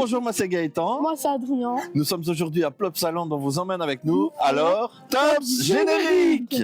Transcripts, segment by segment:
Bonjour, moi c'est Gaëtan. Moi c'est Adrien. Nous sommes aujourd'hui à Plopsaland, on vous emmène avec nous. Alors, top générique!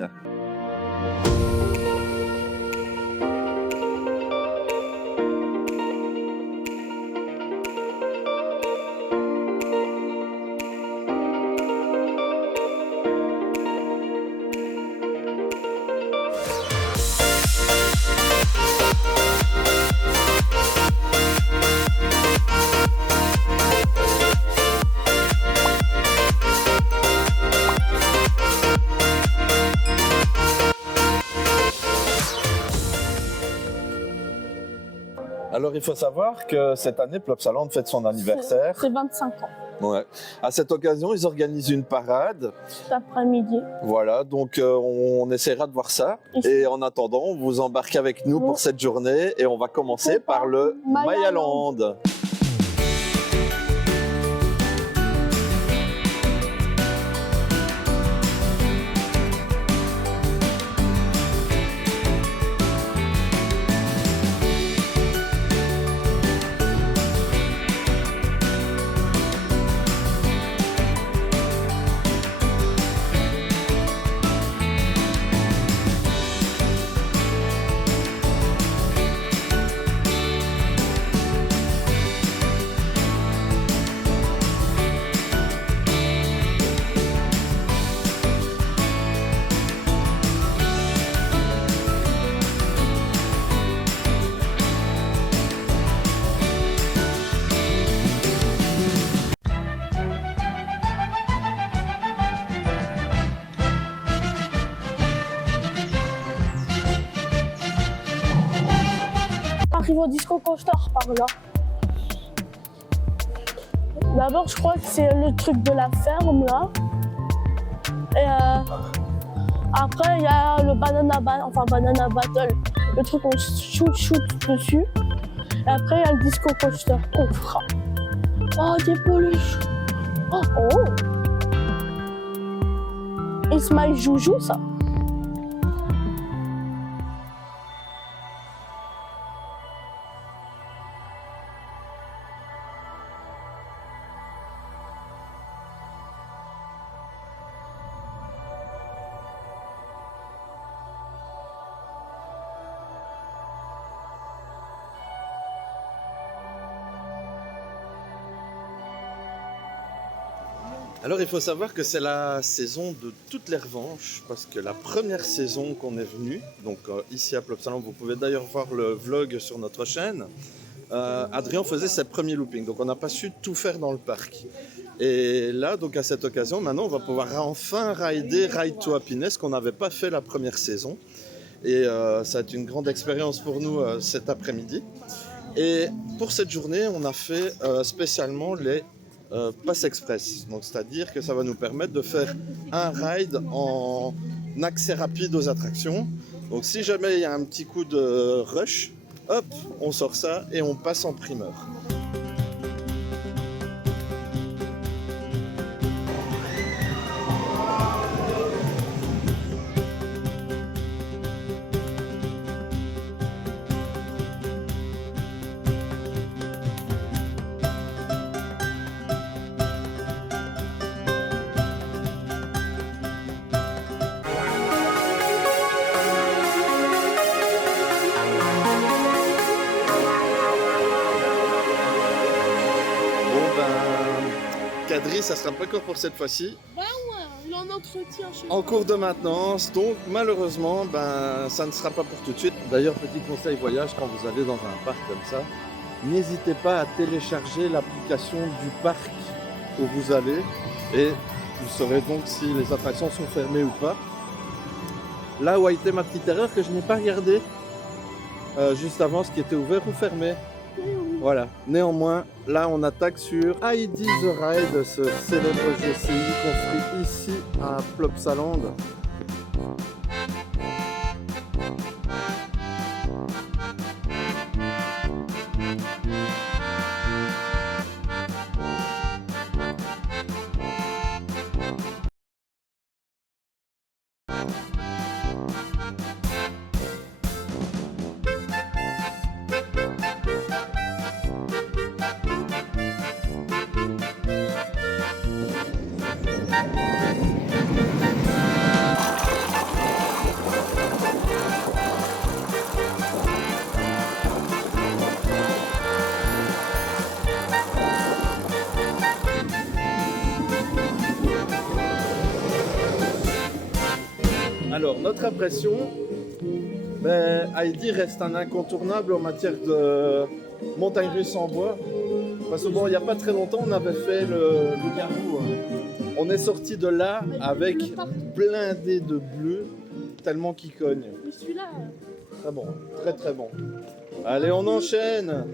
Alors, il faut savoir que cette année, Plopsaland fête son anniversaire. C'est 25 ans. Ouais. À cette occasion, ils organisent une parade. Cet après-midi. Voilà, donc on essaiera de voir ça. Et en attendant, on vous embarque avec nous pour cette journée et on va commencer par le Mayaland. Arrive au disco coaster par là. D'abord, je crois que c'est le truc de la ferme là. Et après, il y a le banana battle, le truc où on shoot dessus. Et après, il y a le disco coaster qu'on fera. Oh, des peluches. Oh. It's my joujou, ça. Alors il faut savoir que c'est la saison de toutes les revanches, parce que la première saison qu'on est venu, donc ici à Plopsaland, vous pouvez d'ailleurs voir le vlog sur notre chaîne, Adrien faisait ses premiers loopings, donc on n'a pas su tout faire dans le parc. Et là, donc à cette occasion, maintenant on va pouvoir enfin rider Ride to Happiness qu'on n'avait pas fait la première saison. Et ça a été une grande expérience pour nous cet après-midi. Et pour cette journée, on a fait spécialement les Pass Express, donc c'est-à-dire que ça va nous permettre de faire un ride en accès rapide aux attractions. Donc si jamais il y a un petit coup de rush, hop, on sort ça et on passe en primeur. Kadri, ça sera pas encore pour cette fois-ci. Ben ouais, il en entretient. En cours de maintenance, donc malheureusement, ça ne sera pas pour tout de suite. D'ailleurs, petit conseil voyage, quand vous allez dans un parc comme ça, n'hésitez pas à télécharger l'application du parc où vous allez et vous saurez donc si les attractions sont fermées ou pas. Là où a été ma petite erreur, que je n'ai pas regardé juste avant ce qui était ouvert ou fermé. Voilà, néanmoins, là on attaque sur Heidi the Ride, ce célèbre GCI construit ici à Plopsaland. Alors, notre impression, ben, Heidi reste un incontournable en matière de montagne russe en bois. Parce que bon, il n'y a pas très longtemps, on avait fait le Loup-garou. On est sorti de là avec blindé de bleu, tellement qu'il cogne. Mais celui-là. Très bon, très très bon. Allez, on enchaîne.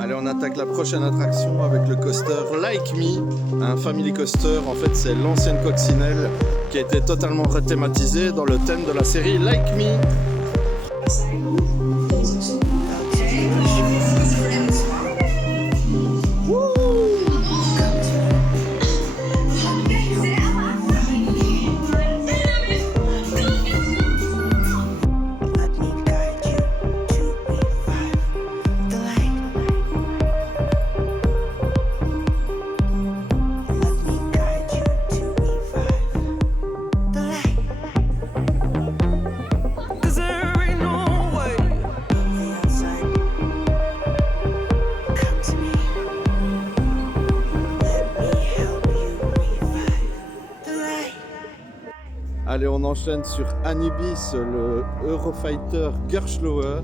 Allez, on attaque la prochaine attraction avec le coaster Like Me, un family coaster. En fait, c'est l'ancienne coccinelle qui a été totalement rethématisée dans le thème de la série Like Me. Allez, on enchaîne sur Anubis, le Eurofighter Gerschlauer.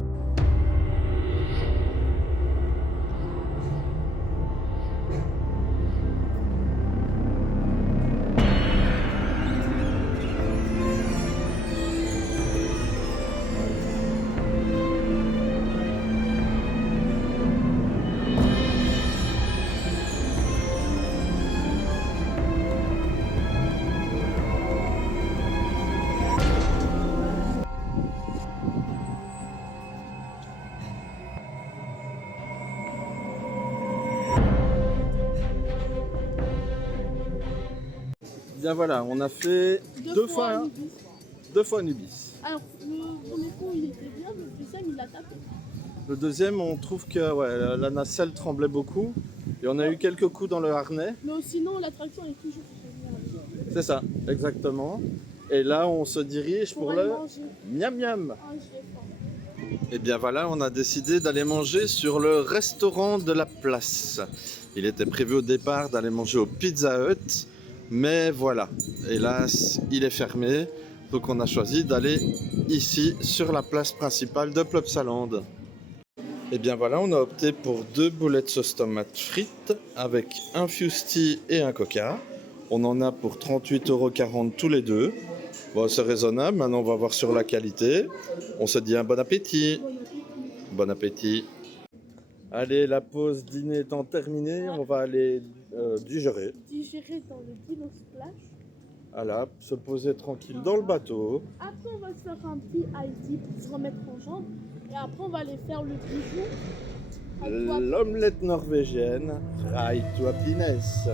Bien voilà, on a fait deux fois Anubis. Alors, le premier coup, il était bien, le deuxième, il l'a tapé. Le deuxième, on trouve que ouais, la nacelle tremblait beaucoup et on a eu quelques coups dans le harnais. Mais sinon, l'attraction est toujours géniale. C'est ça, exactement. Et là, on se dirige pour le miam miam. Ah, je l'ai faim. Et bien voilà, on a décidé d'aller manger sur le restaurant de la place. Il était prévu au départ d'aller manger au Pizza Hut, mais voilà, hélas, il est fermé. Donc on a choisi d'aller ici sur la place principale de Plopsaland. Et bien voilà, on a opté pour 2 boulettes sauce tomate frites avec un Fusty et un Coca. On en a pour 38,40 € tous les deux. Bon, c'est raisonnable, maintenant on va voir sur la qualité. On se dit un bon appétit. Bon appétit. Allez, la pause dîner étant terminée, on va aller digérer. Digérer dans le Dino Splash. Voilà, se poser tranquille dans le bateau. Après, on va se faire un petit Heidi pour se remettre en jambes. Et après, on va aller faire le bijou. L'omelette norvégienne, Ride to Happiness.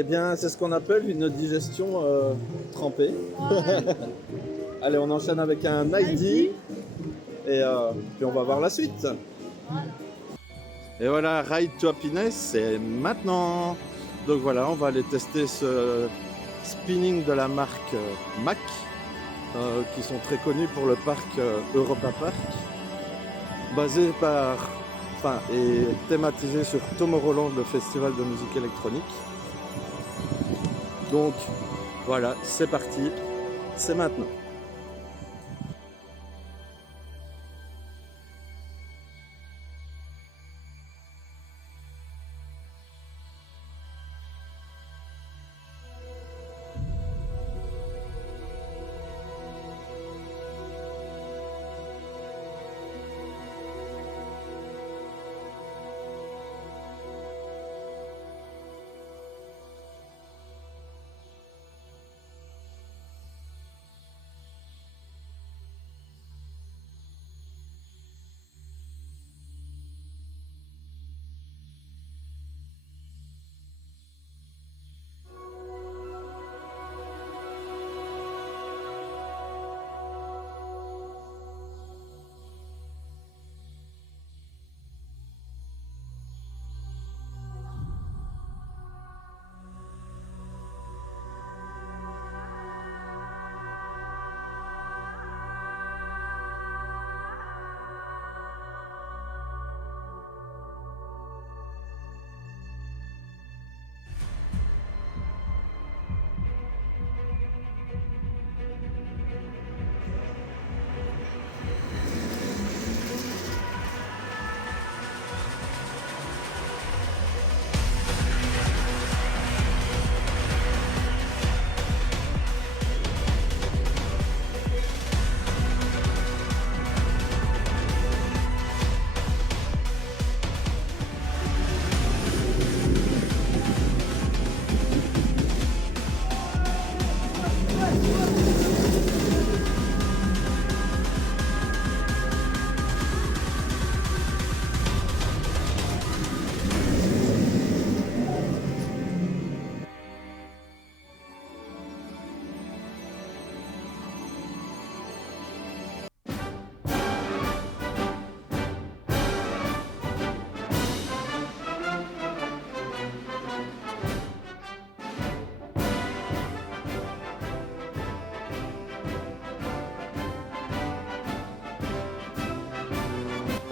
Eh bien, c'est ce qu'on appelle une digestion trempée. Ouais. Allez, on enchaîne avec un Heidi. Et puis on va voir la suite. Voilà. Et voilà, Ride to Happiness, c'est maintenant. Donc voilà, on va aller tester ce spinning de la marque Mack, qui sont très connus pour le parc Europa Park, basé et thématisé sur Tomorrowland, le festival de musique électronique. Donc voilà, c'est parti, c'est maintenant.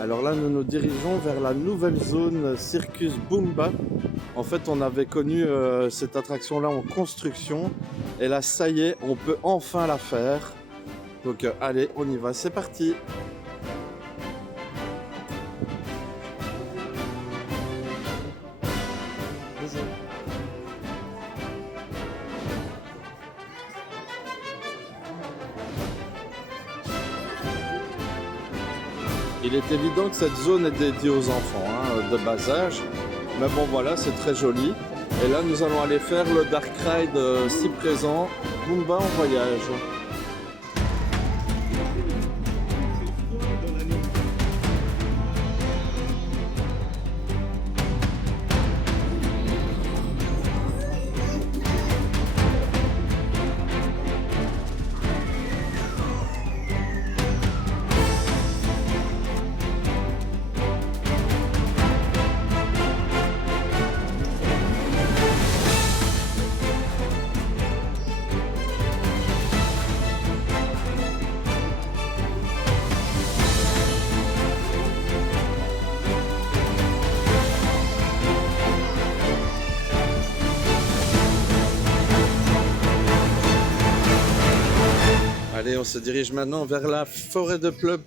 Alors là, nous nous dirigeons vers la nouvelle zone Circus Boomba. En fait, on avait connu cette attraction-là en construction. Et là, ça y est, on peut enfin la faire. Donc allez, on y va, c'est parti. Il est évident que cette zone est dédiée aux enfants de bas âge. Mais bon voilà, c'est très joli. Et là, nous allons aller faire le Dark Ride si présent, Boomba en voyage. Allez, on se dirige maintenant vers la forêt de Plup.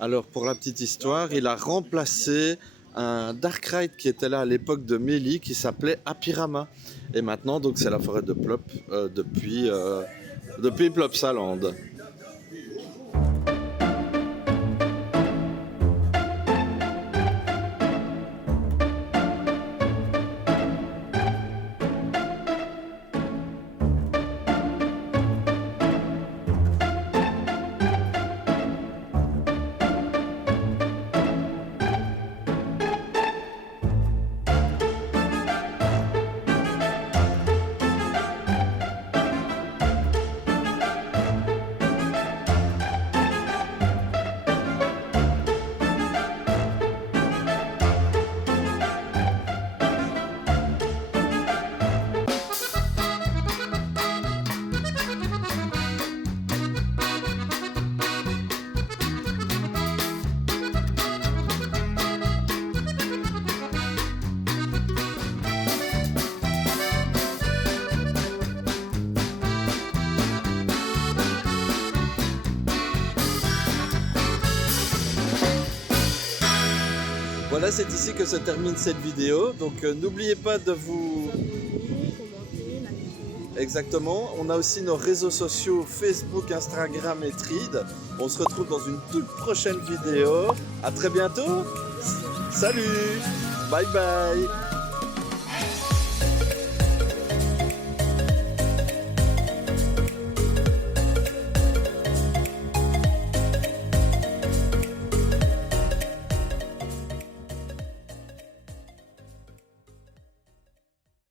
Alors, pour la petite histoire, il a remplacé un Dark Ride qui était là à l'époque de Mélie qui s'appelait Apirama. Et maintenant, donc, c'est la forêt de Plup depuis Plopsaland. Voilà, c'est ici que se termine cette vidéo. Donc n'oubliez pas de vous... Exactement. On a aussi nos réseaux sociaux Facebook, Instagram et Thread. On se retrouve dans une toute prochaine vidéo. À très bientôt. Salut. Bye bye.